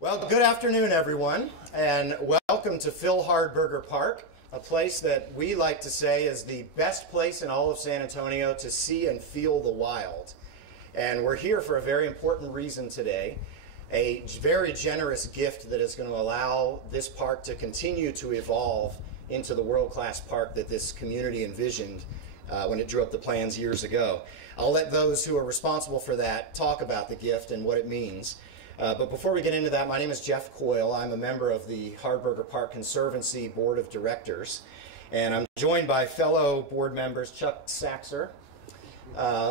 Well, good afternoon, everyone, and welcome to Phil Hardberger Park, a place that we like to say is the best place in all of San Antonio to see and feel the wild. And we're here for a very important reason today, a very generous gift that is going to allow this park to continue to evolve into the world-class park that this community envisioned when it drew up the plans years ago. I'll let those who are responsible for that talk about the gift and what it means. But before we get into that, my name is Jeff Coyle. I'm a member of the Hardberger Park Conservancy Board of Directors. And I'm joined by fellow board members Chuck Saxer,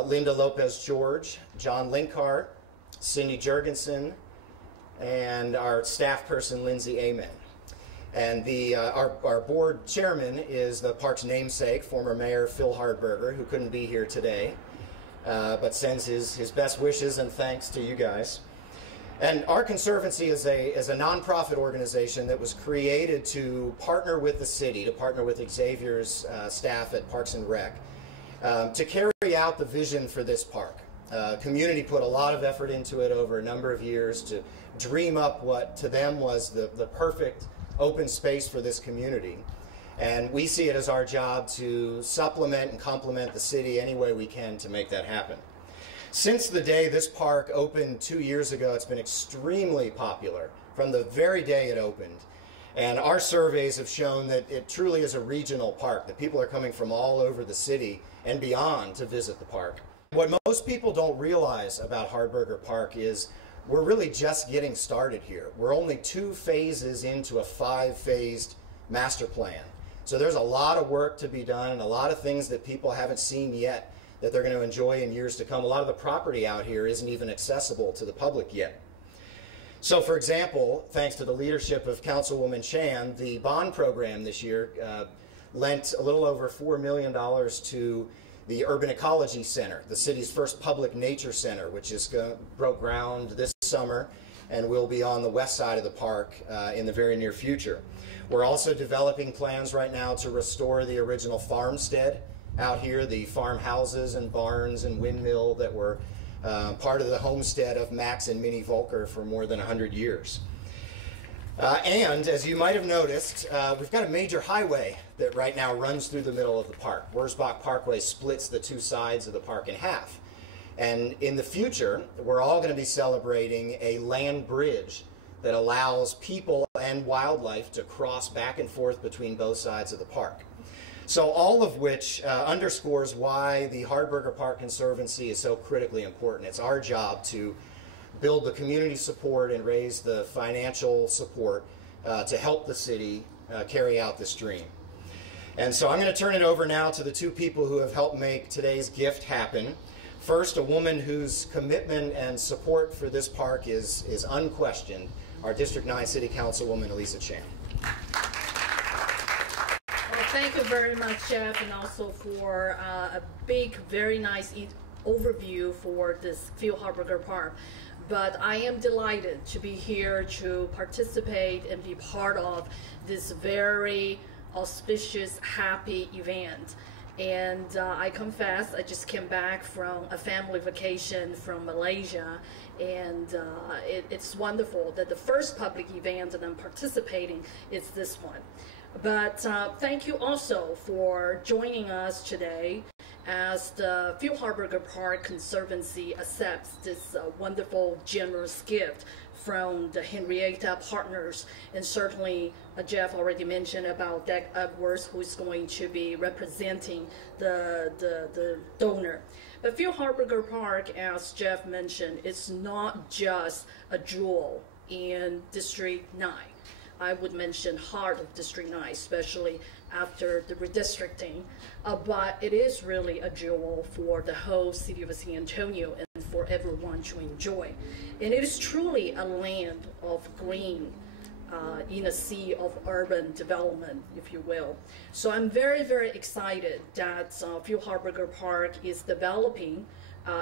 Linda Lopez-George, John Linkhart, Cindy Jurgensen, and our staff person, Lindsay Amen. And our board chairman is the park's namesake, former Mayor Phil Hardberger, who couldn't be here today, but sends his best wishes and thanks to you guys. And our Conservancy is a nonprofit organization that was created to partner with the city, to partner with Xavier's staff at Parks and Rec, to carry out the vision for this park. Community put a lot of effort into it over a number of years to dream up what to them was the perfect open space for this community. And we see it as our job to supplement and complement the city any way we can to make that happen. Since the day this park opened 2 years ago, it's been extremely popular from the very day it opened. And our surveys have shown that it truly is a regional park, that people are coming from all over the city and beyond to visit the park. What most people don't realize about Hardberger Park is we're really just getting started here. We're only 2 phases into a 5-phased master plan. So there's a lot of work to be done and a lot of things that people haven't seen yet that they're going to enjoy in years to come. A lot of the property out here isn't even accessible to the public yet. So, for example, thanks to the leadership of Councilwoman Chan, the bond program this year lent a little over $4 million to the Urban Ecology Center, the city's first public nature center, which broke ground this summer and will be on the west side of the park in the very near future. We're also developing plans right now to restore the original farmstead out here, the farmhouses and barns and windmill that were part of the homestead of Max and Minnie Volker for more than 100 years. And as you might have noticed, we've got a major highway that right now runs through the middle of the park. Wurzbach Parkway splits the 2 sides of the park in half. And in the future, we're all going to be celebrating a land bridge that allows people and wildlife to cross back and forth between both sides of the park. So all of which underscores why the Hardberger Park Conservancy is so critically important. It's our job to build the community support and raise the financial support to help the city carry out this dream. And so I'm going to turn it over now to the 2 people who have helped make today's gift happen. First, a woman whose commitment and support for this park is unquestioned, our District 9 City Councilwoman, Elisa Chan. Thank you very much, Jeff, and also for a big, very nice overview for this Phil Hardberger Park. But I am delighted to be here to participate and be part of this very auspicious, happy event. And I confess, I just came back from a family vacation from Malaysia, and it's wonderful that the first public event that I'm participating is this one. But thank you also for joining us today as the Phil Hardberger Park Conservancy accepts this wonderful, generous gift from the Henrietta partners. And certainly, Jeff already mentioned about Doug Edwards, who is going to be representing the donor. But Phil Hardberger Park, as Jeff mentioned, is not just a jewel in District 9. I would mention heart of District 9, especially after the redistricting, but it is really a jewel for the whole city of San Antonio and for everyone to enjoy. And it is truly a land of green in a sea of urban development, if you will. So I'm very, very excited that Phil Hardberger Park is developing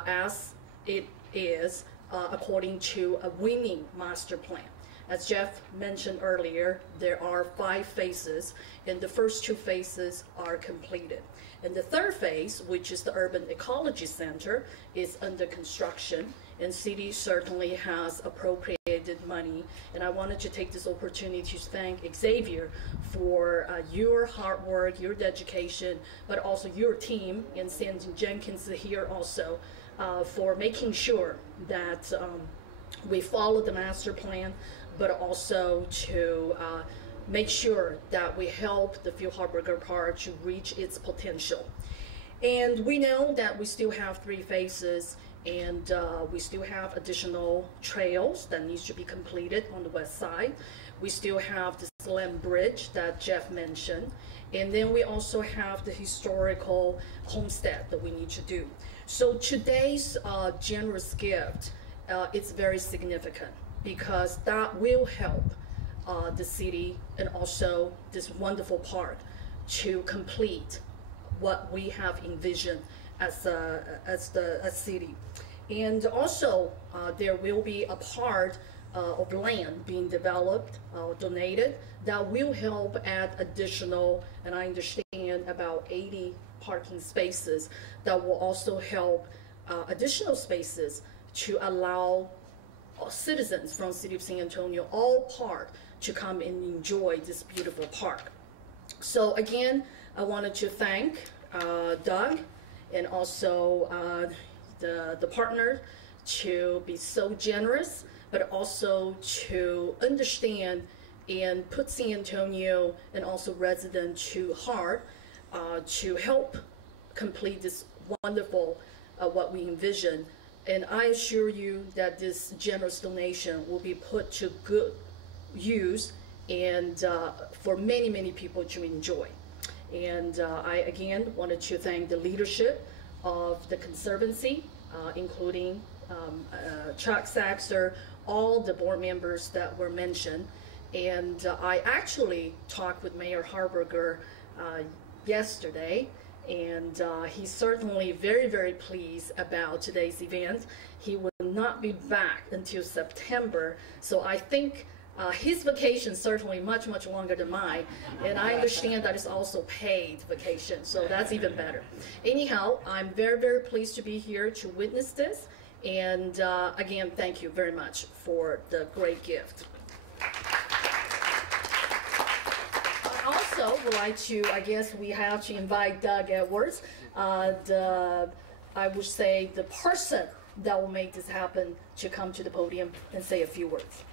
as it is according to a winning master plan. As Jeff mentioned earlier, there are 5 phases, and the first 2 phases are completed. And the third phase, which is the Urban Ecology Center, is under construction, and city certainly has appropriated money. And I wanted to take this opportunity to thank Xavier for your hard work, your dedication, but also your team, and Sandy Jenkins here also, for making sure that we follow the master plan, but also to make sure that we help the Phil Hardberger Park to reach its potential. And we know that we still have 3 phases, and we still have additional trails that needs to be completed on the west side. We still have the Slam Bridge that Jeff mentioned, and then we also have the historical homestead that we need to do. So today's generous gift, it's very significant because that will help the city and also this wonderful park to complete what we have envisioned as a city. And also there will be a part of land being developed, donated, that will help add additional, and I understand about 80 parking spaces that will also help additional spaces to allow citizens from the city of San Antonio, all part, to come and enjoy this beautiful park. So again, I wanted to thank Doug and also the partner to be so generous, but also to understand and put San Antonio and also residents to heart to help complete this wonderful what we envision. And I assure you that this generous donation will be put to good use and for many, many people to enjoy. And I again wanted to thank the leadership of the Conservancy, including Chuck Saxer, all the board members that were mentioned. And I actually talked with Mayor Hardberger yesterday, and he's certainly very, very pleased about today's event. He will not be back until September, so I think his vacation is certainly much, much longer than mine, and I understand that it's also paid vacation, so that's even better. Anyhow, I'm very, very pleased to be here to witness this, and again, thank you very much for the great gift. I also would like to, I guess we have to invite Doug Edwards, I would say the person that will make this happen, to come to the podium and say a few words.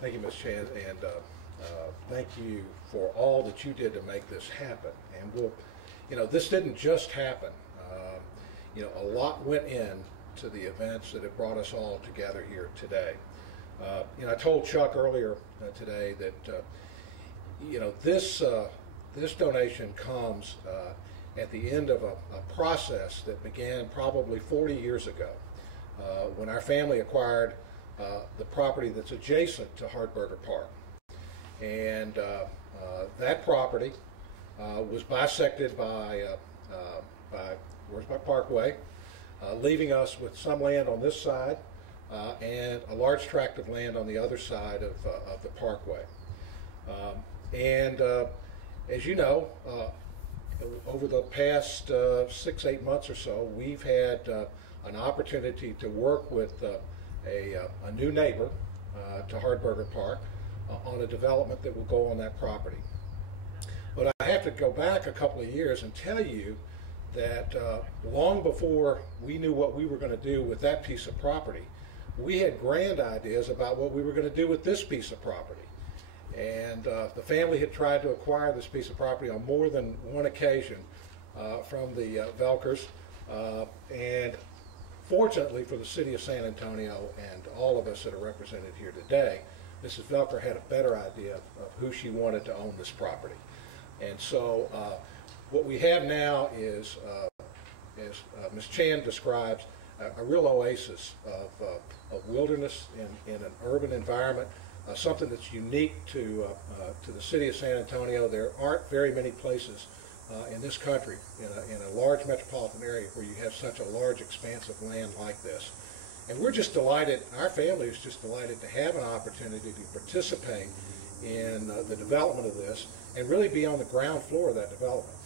Thank you, Ms. Chan, and thank you for all that you did to make this happen. And we'll, you know, this didn't just happen. You know, a lot went into the events that have brought us all together here today. You know, I told Chuck earlier today that you know, this donation comes at the end of a process that began probably 40 years ago when our family acquired the property that's adjacent to Hardberger Park. And that property was bisected by Parkway, leaving us with some land on this side and a large tract of land on the other side of the Parkway. As you know, over the past 6-8 months or so, we've had an opportunity to work with a new neighbor to Hardberger Park on a development that will go on that property. But I have to go back a couple of years and tell you that long before we knew what we were going to do with that piece of property, we had grand ideas about what we were going to do with this piece of property. And the family had tried to acquire this piece of property on more than one occasion from the Velkers. And fortunately for the city of San Antonio and all of us that are represented here today, Mrs. Velker had a better idea of who she wanted to own this property. And so what we have now is, as Ms. Chan describes, a real oasis of wilderness in an urban environment, something that's unique to the city of San Antonio. There aren't very many places in this country, in a large metropolitan area, where you have such a large expanse of land like this. And we're just delighted, our family is just delighted to have an opportunity to participate in the development of this and really be on the ground floor of that development.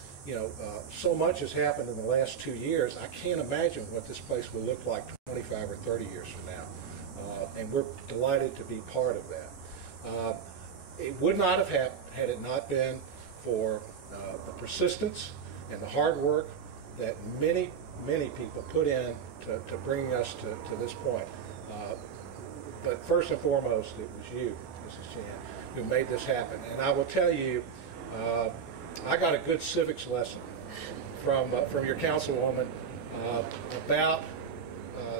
so much has happened in the last 2 years. I can't imagine what this place will look like 25 or 30 years from now. And we're delighted to be part of that. It would not have happened had it not been for the persistence and the hard work that many people put in to bringing us to this point. But first and foremost, it was you, Mrs. Chan, who made this happen. And I will tell you, I got a good civics lesson from your councilwoman about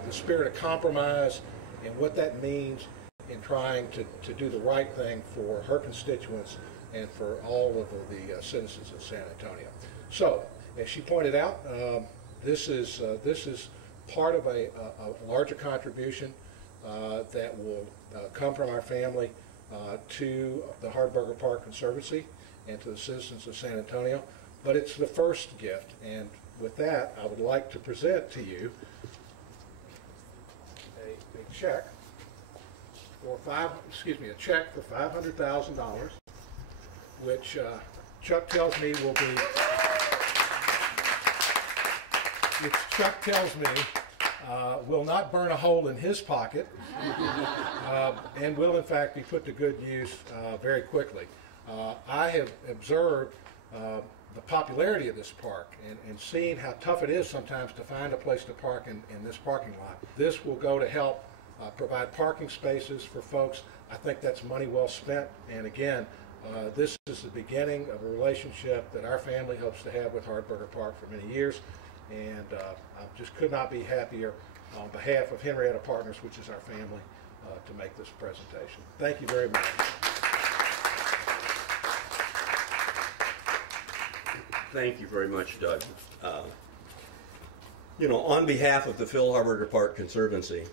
the spirit of compromise and what that means in trying to do the right thing for her constituents and for all of the citizens of San Antonio. So, as she pointed out, this is part of a larger contribution that will come from our family to the Hardberger Park Conservancy and to the citizens of San Antonio. But it's the first gift, and with that, I would like to present to you a check for a check for $500,000, which Chuck tells me will be. Which Chuck tells me will not burn a hole in his pocket, and will in fact be put to good use very quickly. I have observed the popularity of this park and seen how tough it is sometimes to find a place to park in this parking lot. This will go to help provide parking spaces for folks. I think that's money well spent, and again, this is the beginning of a relationship that our family hopes to have with Hardberger Park for many years, and I just could not be happier on behalf of Henrietta Partners, which is our family, to make this presentation. Thank you very much. Thank you very much, Doug. On behalf of the Phil Hardberger Park Conservancy,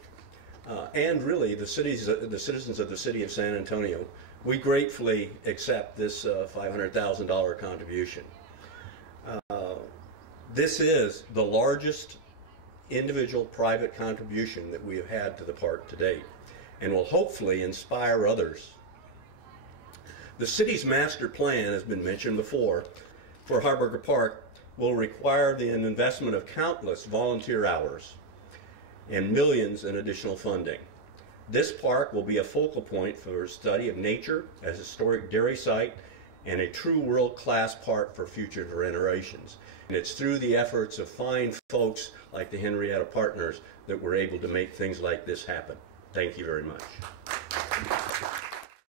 and really the citizens of the city of San Antonio, we gratefully accept this $500,000 contribution. This is the largest individual private contribution that we have had to the park to date, and will hopefully inspire others. The city's master plan has been mentioned before for Hardberger Park will require an investment of countless volunteer hours and millions in additional funding. This park will be a focal point for study of nature, a historic dairy site, and a true world-class park for future generations. And it's through the efforts of fine folks like the Henrietta Partners that we're able to make things like this happen. Thank you very much.